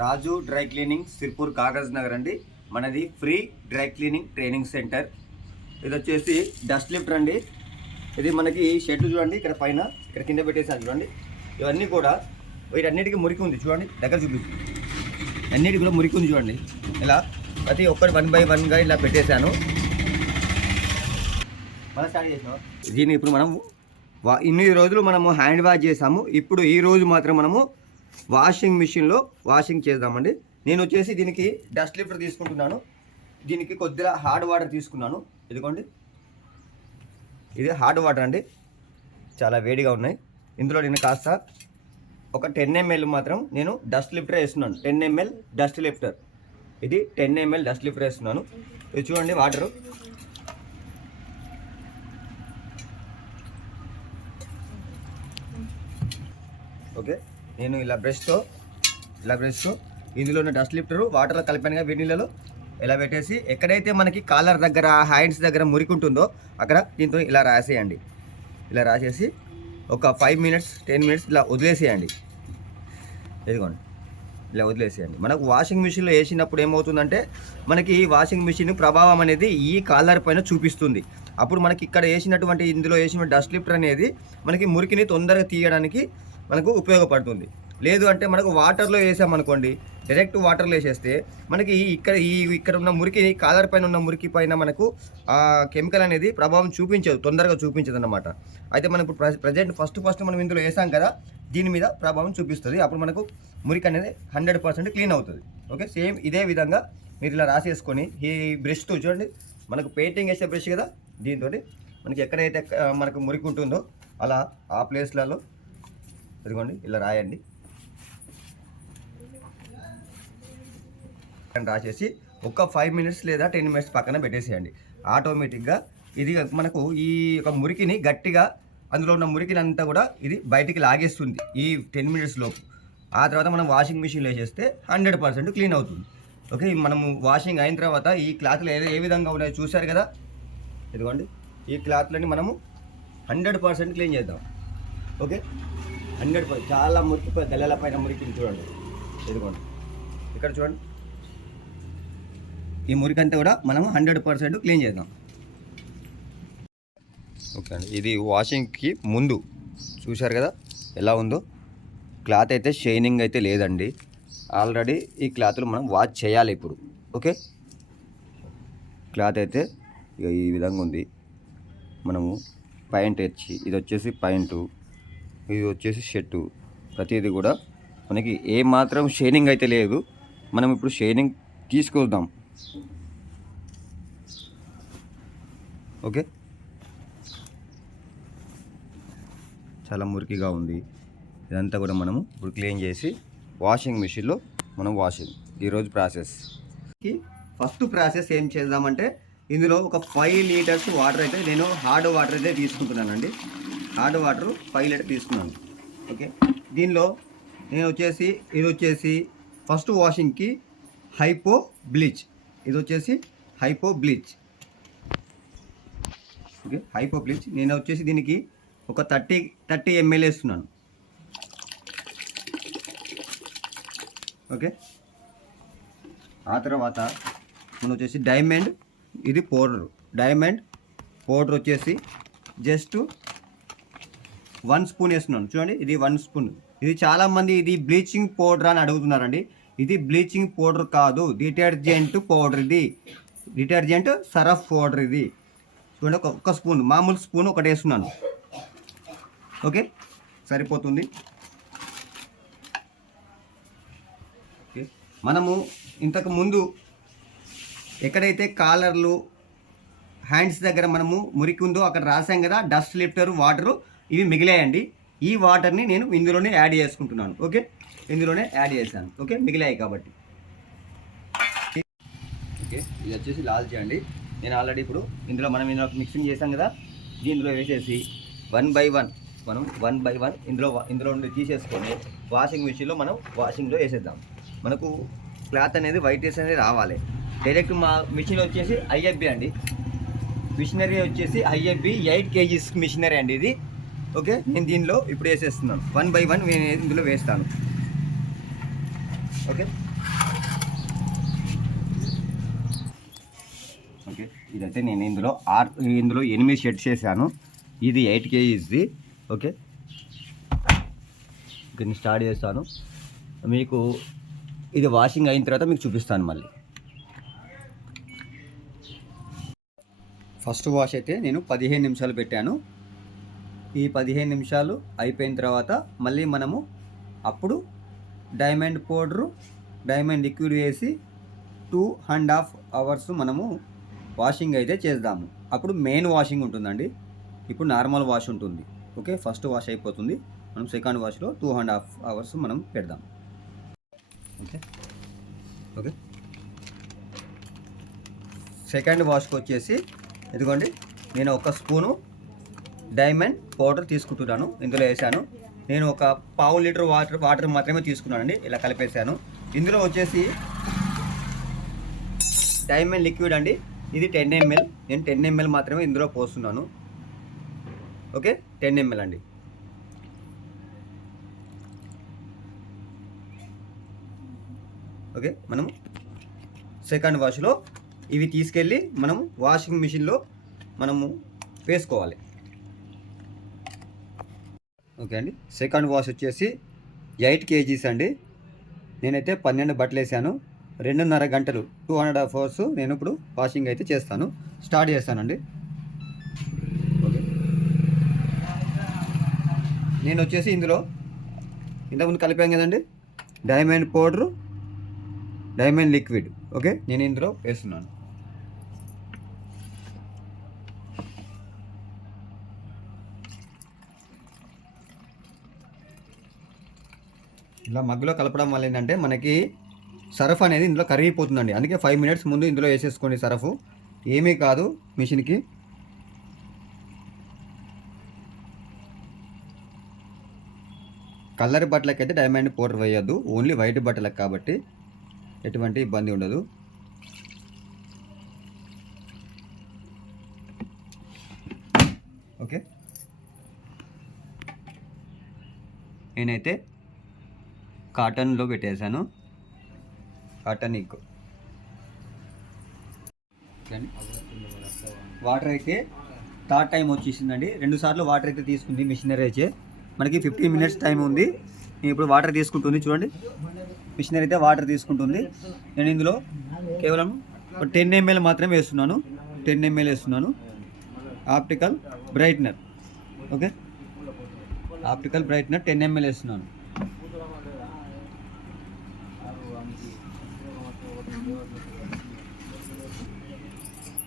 రాజు dry cleaning Sirpur Kagaz Nagar అండి. మనది free dry cleaning training center. ఇది వచ్చేసి డస్ట్ లిఫ్ట్ అండి. ఇది మనకి షెడ్ చూడండి ఇక్కడ పైన ఇక్కడ కింద పెట్టేసాను చూడండి. ఇవన్నీ కూడా వీటన్నిటికీ మురికి ఉంది చూడండి దగ్గర చూపిస్తుంది అన్నిటికి కూడా మురికి ఉంది చూడండి. ఇలా ప్రతి ఒక్కటి వన్ బై వన్గా ఇలా పెట్టేశాను. మనం స్టార్ట్ చేసినాం దీన్ని ఇప్పుడు మనం వా ఇన్ని రోజులు మనము హ్యాండ్ వాష్ చేసాము ఇప్పుడు ఈ రోజు మాత్రం మనము వాషింగ్ మిషన్లో వాషింగ్ చేద్దామండి. నేను వచ్చేసి దీనికి డస్ట్ లిఫ్టర్ తీసుకుంటున్నాను. దీనికి కొద్దిగా హార్డ్ వాటర్ తీసుకున్నాను. ఇదిగోండి. ఇది హార్డ్ వాటర్ అండి. చాలా వేడిగా ఉన్నాయి. ఇందులో నేను కాస్త ఒక టెన్ ఎంఎల్ మాత్రం నేను డస్ట్ లిఫ్టర్ వేస్తున్నాను. Ten ML dust lifter. ఇది టెన్ ఎంఎల్ డస్ట్ లిఫ్టర్ వేస్తున్నాను. ఇది చూడండి వాటరు ఓకే నేను ఇలా బ్రష్తో ఇలా బ్రష్తో ఇందులో ఉన్న డస్ట్ లిఫ్టర్ వాటర్లో కలిపానుగా వేడి నీళ్ళలో ఇలా పెట్టేసి ఎక్కడైతే మనకి కాలర్ దగ్గర హ్యాండ్స్ దగ్గర మురికి ఉంటుందో అక్కడ దీంతో ఇలా రాసేయండి. ఇలా రాసేసి ఒక ఫైవ్ మినిట్స్ టెన్ మినిట్స్ ఇలా వదిలేసేయండి. ఇదిగోండి. ఇలా వదిలేసేయండి. మనకు వాషింగ్ మిషన్లో వేసినప్పుడు ఏమవుతుందంటే మనకి ఈ వాషింగ్ మిషన్ ప్రభావం అనేది ఈ కాలర్ పైన చూపిస్తుంది. అప్పుడు మనకి ఇక్కడ వేసినటువంటి ఇందులో వేసిన డస్ట్ లిఫ్టర్ అనేది మనకి మురికిని తొందరగా తీయడానికి మనకు ఉపయోగపడుతుంది. లేదు అంటే మనకు వాటర్లో వేసామనుకోండి డైరెక్ట్ వాటర్లో వేసేస్తే మనకి ఈ ఇక్కడ ఈ ఇక్కడ ఉన్న మురికి కాలర్ పైన ఉన్న మురికి పైన మనకు ఆ కెమికల్ అనేది ప్రభావం చూపించదు తొందరగా చూపించదు అన్నమాట అయితే మనం ఇప్పుడు ప్రజెంట్ ఫస్ట్ ఫస్ట్ మనం ఇందులో వేసాం కదా దీని మీద ప్రభావం చూపిస్తుంది. అప్పుడు మనకు మురికి అనేది హండ్రెడ్ పర్సెంట్ క్లీన్ అవుతుంది. ఓకే సేమ్ ఇదే విధంగా మీరు ఇలా రాసేసుకొని ఈ బ్రష్తో చూడండి. మనకు పెయింటింగ్ వేసే బ్రష్ కదా దీంతో మనకి ఎక్కడైతే మనకు మురికి ఉంటుందో అలా ఆ ప్లేస్లలో ఇదిగోండి ఇలా రాయండి. రాసేసి ఒక ఫైవ్ మినిట్స్ లేదా టెన్ మినిట్స్ పక్కన పెట్టేసేయండి. ఆటోమేటిక్గా ఇది మనకు ఈ యొక్క మురికిని గట్టిగా అందులో ఉన్న మురికిని అంతా కూడా ఇది బయటికి లాగేస్తుంది ఈ టెన్ మినిట్స్ లోపు. ఆ తర్వాత మనం వాషింగ్ మిషన్లో వేసేస్తే హండ్రెడ్ పర్సెంట్ క్లీన్ అవుతుంది. ఓకే మనము వాషింగ్ అయిన తర్వాత ఈ క్లాత్లు ఏదో ఏ విధంగా ఉన్నాయో చూశారు కదా? ఇదిగోండి ఈ క్లాత్లని మనము హండ్రెడ్ పర్సెంట్ క్లీన్ చేద్దాం. ఓకే హండ్రెడ్ పర్సెంట్ చాలా మురికి దళాల పైన మురికిని చూడండి. ఎదుగుండి ఇక్కడ చూడండి. ఈ మురికి అంతా కూడా మనం హండ్రెడ్ పర్సెంట్ క్లీన్ చేద్దాం. ఓకే అండి. ఇది వాషింగ్కి ముందు చూశారు కదా ఎలా ఉందో? క్లాత్ అయితే షైనింగ్ అయితే లేదండి. ఆల్రెడీ ఈ క్లాత్లు మనం వాష్ చేయాలి ఇప్పుడు. ఓకే? క్లాత్ అయితే ఇక ఈ విధంగా ఉంది. మనము పాయింట్ తెచ్చి ఇది వచ్చేసి పాయింట్. ఇది వచ్చేసి షర్టు ప్రతిదీ కూడా మనకి ఏ మాత్రం షైనింగ్ అయితే లేదు. మనం ఇప్పుడు షైనింగ్ తీసుకొద్దాం. ఓకే? చాలా మురికిగా ఉంది. ఇదంతా కూడా మనము ఇప్పుడు క్లీన్ చేసి వాషింగ్ మిషన్లో మనం వాషింగ్ ఈరోజు ప్రాసెస్. ఫస్ట్ ప్రాసెస్ ఏం చేద్దామంటే ఇందులో ఒక ఫైవ్ లీటర్స్ వాటర్ అయితే నేను హార్డ్ వాటర్ అయితే తీసుకుంటున్నానండి. హార్డ్ వాటర్ ఫైవ్ లీటర్ తీసుకున్నాను. ఓకే? దీనిలో నేను వచ్చేసి ఇది వచ్చేసి ఫస్ట్ వాషింగ్కి హైపో బ్లీచ్ ఇది వచ్చేసి hypo bleach okay? Hypo bleach నేను వచ్చేసి దీనికి ఒక థర్టీ థర్టీ ఎంఎల్ వేస్తున్నాను. ఓకే? ఆ తర్వాత మనం వచ్చేసి డైమండ్ ఇది పౌడర్ డైమండ్ పౌడర్ వచ్చేసి జస్ట్ వన్ స్పూన్ వేస్తున్నాను. చూడండి ఇది వన్ స్పూన్. ఇది చాలామంది ఇది బ్లీచింగ్ పౌడర్ అని అడుగుతున్నారండి. ఇది బ్లీచింగ్ పౌడర్ కాదు డిటర్జెంట్ పౌడర్ ఇది. డిటర్జెంట్ సరఫ్ పౌడర్ ఇది. చూడండి ఒక స్పూన్ మామూలు స్పూన్ ఒకటి వేస్తున్నాను. ఓకే సరిపోతుంది. మనము ఇంతకు ముందు ఎక్కడైతే కాలర్లు హ్యాండ్స్ దగ్గర మనము మురికి ఉందో అక్కడ రాసాం కదా డస్ట్ లిఫ్టర్ వాటరు ఇవి మిగిలాయండి. ఈ వాటర్ని నేను ఇందులోనే యాడ్ చేసుకుంటున్నాను. ఓకే ఇందులోనే యాడ్ చేశాను. ఓకే మిగిలాయి కాబట్టి. ఓకే ఇది వచ్చేసి లాల్చీ అండి. నేను ఆల్రెడీ ఇప్పుడు ఇందులో మనం ఇందులో మిక్సింగ్ చేసాం కదా? దీనిలో వేసేసి వన్ బై వన్ మనం వన్ బై వన్ ఇందులో ఇందులో నుండి తీసేసుకొని వాషింగ్ మిషన్లో మనం వాషింగ్లో వేసేద్దాం. మనకు క్లాత్ అనేది వైట్నెస్ అనేది రావాలి. డైరెక్ట్ మా మిషన్ వచ్చేసి ఐఎఫ్బి అండి. మిషనరీ వచ్చేసి ఐఎఫ్బి ఎయిట్ కేజీస్ మిషనరీ అండి ఇది. ఓకే? నేను దీనిలో ఇప్పుడు వేసేస్తున్నాను. వన్ బై వన్ నేను ఇందులో వేస్తాను. ఓకే? ఓకే? ఇదైతే నేను ఇందులో ఆర్ ఇందులో ఎనిమిది షెడ్స్ చేశాను ఇది ఎయిట్ కేజీస్ది. ఓకే? దీన్ని స్టార్ట్ చేస్తాను. మీకు ఇది వాషింగ్ అయిన తర్వాత మీకు చూపిస్తాను మళ్ళీ. ఫస్ట్ వాష్ అయితే నేను పదిహేను నిమిషాలు పెట్టాను. ఈ పదిహేను నిమిషాలు అయిపోయిన తర్వాత మళ్ళీ మనము అప్పుడు డైమండ్ పౌడరు డైమండ్ లిక్విడ్ వేసి టూ అండ్ హాఫ్ అవర్స్ మనము వాషింగ్ అయితే చేద్దాము. అప్పుడు మెయిన్ వాషింగ్ ఉంటుందండి. ఇప్పుడు నార్మల్ వాష్ ఉంటుంది. ఓకే ఫస్ట్ వాష్ అయిపోతుంది. మనం సెకండ్ వాష్లో టూ అండ్ హాఫ్ అవర్స్ మనం పెడదాం. Okay okay. సెకండ్ వాష్కి వచ్చేసి ఇదిగోండి నేను ఒక స్పూను డైమండ్ పౌడర్ తీసుకుంటున్నాను. ఇందులో వేసాను నేను ఒక పావు లీటర్ వాటర్ వాటర్ మాత్రమే తీసుకున్నానండి. ఇలా కలిపేశాను. ఇందులో వచ్చేసి డైమండ్ లిక్విడ్ అండి. ఇది టెన్ ఎంఎల్. నేను టెన్ ఎంఎల్ మాత్రమే ఇందులో పోస్తున్నాను. ఓకే? టెన్ ఎంఎల్ అండి. ఓకే? మనం సెకండ్ వాష్లో ఇవి తీసుకెళ్ళి మనం వాషింగ్ మిషన్లో మనము వేసుకోవాలి. ఓకే అండి. సెకండ్ వాష్ వచ్చేసి ఎయిట్ కేజీస్ అండి. నేనైతే పన్నెండు బట్టలు వేసాను. రెండున్నర గంటలు టూ హండ్రెడ్ హాఫ్ అవర్స్ నేను ఇప్పుడు వాషింగ్ అయితే చేస్తాను. స్టార్ట్ చేస్తానండి. ఓకే. నేను వచ్చేసి ఇందులో ఇంతకుముందు కలిపాం కదండి. Diamond powder diamond liquid. Okay నేను ఇందులో వేస్తున్నాను. ఇలా మగ్గులో కలపడం వల్ల ఏంటంటే మనకి సరఫ్ అనేది ఇందులో కరిగిపోతుందండి. అందుకే ఫైవ్ మినిట్స్ ముందు ఇందులో వేసేసుకోండి సరఫ్. ఏమీ కాదు మిషన్కి. కలర్ బట్టలకి అయితే డైమండ్ పౌడర్ వేయొద్దు. ఓన్లీ వైట్ బట్టలకు కాబట్టి ఎటువంటి ఇబ్బంది ఉండదు. ఓకే. నేనైతే కాటన్లో పెట్టేశాను. కాటన్ ఇంకో వాటర్ అయితే థర్డ్ టైం వచ్చేసిందండి. రెండు సార్లు వాటర్ అయితే తీసుకుంది మిషనరీ అయితే. మనకి ఫిఫ్టీన్ మినిట్స్ టైం ఉంది. నేను ఇప్పుడు వాటర్ తీసుకుంటుంది చూడండి. మిషనరీ అయితే వాటర్ తీసుకుంటుంది. నేను ఇందులో కేవలం టెన్ ఎంఎల్ మాత్రమే వేస్తున్నాను. టెన్ ఎంఎల్ వేస్తున్నాను. Optical brightener. Okay? Optical brightener ten ML వేస్తున్నాను.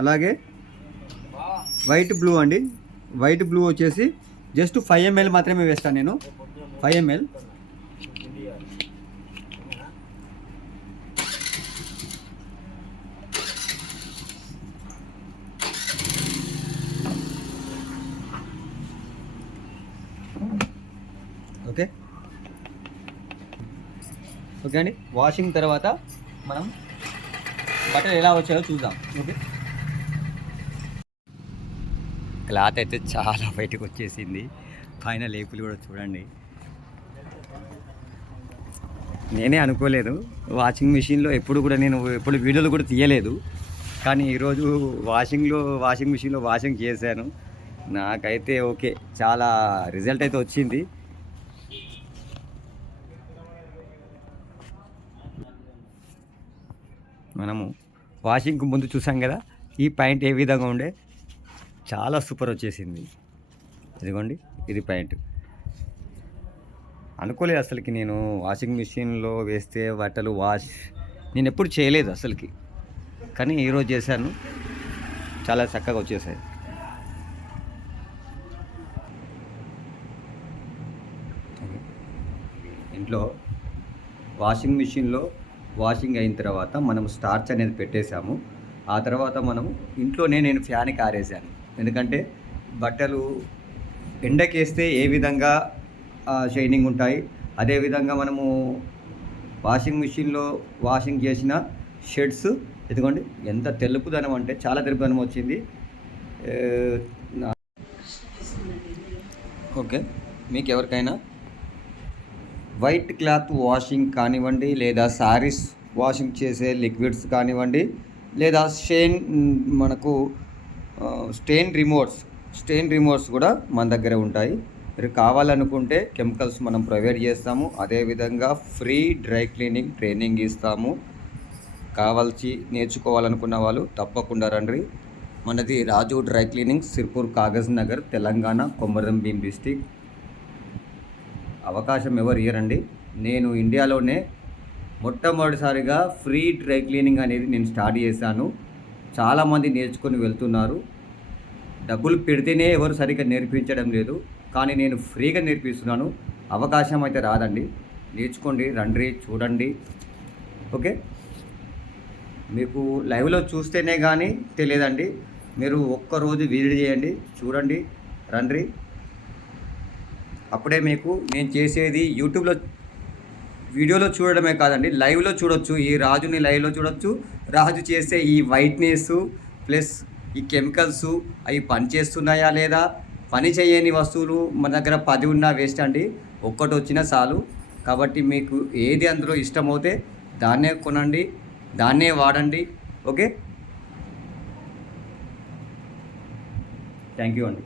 అలాగే వైట్ బ్లూ అండి. వైట్ బ్లూ వచ్చేసి జస్ట్ ఫైవ్ ఎంఎల్ మాత్రమే వేస్తాను నేను. Five ML. ఓకే. ఓకే అండి. వాషింగ్ తర్వాత మనం బట్టలు ఎలా వచ్చాయో చూద్దాం. ఓకే. క్లాత్ అయితే చాలా బయటకు వచ్చేసింది పైన లేపులు కూడా చూడండి. నేనే అనుకోలేదు. వాషింగ్ మిషన్లో ఎప్పుడు కూడా నేను ఎప్పుడు వీడియోలు కూడా తీయలేదు. కానీ ఈరోజు వాషింగ్లో వాషింగ్ మిషన్లో వాషింగ్ చేశాను. నాకైతే ఓకే. చాలా రిజల్ట్ అయితే వచ్చింది. మనము వాషింగ్కి ముందు చూసాం కదా ఈ పాయింట్ ఏ విధంగా ఉండే? చాలా సూపర్ వచ్చేసింది. ఇదిగోండి ఇది పాయింట్. అనుకోలేదు అసలుకి నేను వాషింగ్ మిషన్లో వేస్తే బట్టలు వాష్ నేను ఎప్పుడు చేయలేదు అసలుకి. కానీ ఈరోజు చేశాను. చాలా చక్కగా వచ్చేసాయి. ఇంట్లో వాషింగ్ మిషన్లో వాషింగ్ అయిన తర్వాత మనం స్టార్చ్ అనేది పెట్టేశాము. ఆ తర్వాత మనం ఇంట్లోనే నేను ఫ్యాన్కి ఆరేసాను ఎందుకంటే బట్టలు ఎండకేస్తే ఏ విధంగా షైనింగ్ ఉంటాయి. అదేవిధంగా మనము వాషింగ్ మిషన్లో వాషింగ్ చేసిన షర్ట్స్ ఇదిగోండి ఎంత తెలుపుదనం అంటే చాలా తెలుపుదనం వచ్చింది. ఓకే మీకు ఎవరికైనా వైట్ క్లాత్ వాషింగ్ కానివ్వండి లేదా శారీస్ వాషింగ్ చేసే లిక్విడ్స్ కానివ్వండి లేదా షేన్ మనకు స్టెయిన్ రిమోట్స్ స్టెయిన్ రిమోట్స్ కూడా మన దగ్గర ఉంటాయి. మీరు కావాలనుకుంటే కెమికల్స్ మనం ప్రొవైడ్ చేస్తాము. అదేవిధంగా ఫ్రీ డ్రై క్లీనింగ్ ట్రైనింగ్ ఇస్తాము. కావాల్సి నేర్చుకోవాలనుకున్న వాళ్ళు తప్పకుండా రండి. మనది Raju dry cleaning Sirpur Kagaznagar Telangana Komaram Bheem district. అవకాశం ఎవరు ఇయ్యరండి? నేను ఇండియాలోనే మొట్టమొదటిసారిగా ఫ్రీ డ్రై క్లీనింగ్ అనేది నేను స్టార్ట్ చేశాను. చాలామంది నేర్చుకొని వెళ్తున్నారు. డబ్బులు పెడితేనే ఎవరు సరిగ్గా నేర్పించడం లేదు. కానీ నేను ఫ్రీగా నేర్పిస్తున్నాను. అవకాశం అయితే రాదండి. నేర్చుకోండి రండి చూడండి. ఓకే? మీకు లైవ్లో చూస్తేనే కానీ తెలియదండి. మీరు ఒక్కరోజు విజిట్ చేయండి చూడండి రండి. అప్పుడే మీకు నేను చేసేది యూట్యూబ్లో వీడియోలో చూడడమే కాదండి లైవ్లో చూడొచ్చు. ఈ రాజుని లైవ్లో చూడొచ్చు. రాజు చేసే ఈ వైట్నెస్ ప్లస్ ఈ కెమికల్స్ అవి పని చేస్తున్నాయా లేదా? పని చేయని వస్తువులు మన దగ్గర పది ఉన్నా వేస్ట్ అండి. ఒక్కటి వచ్చినా చాలు. కాబట్టి మీకు ఏది అందులో ఇష్టమవుతే దాన్నే కొనండి. దాన్నే వాడండి. ఓకే? థ్యాంక్ యూ అండి.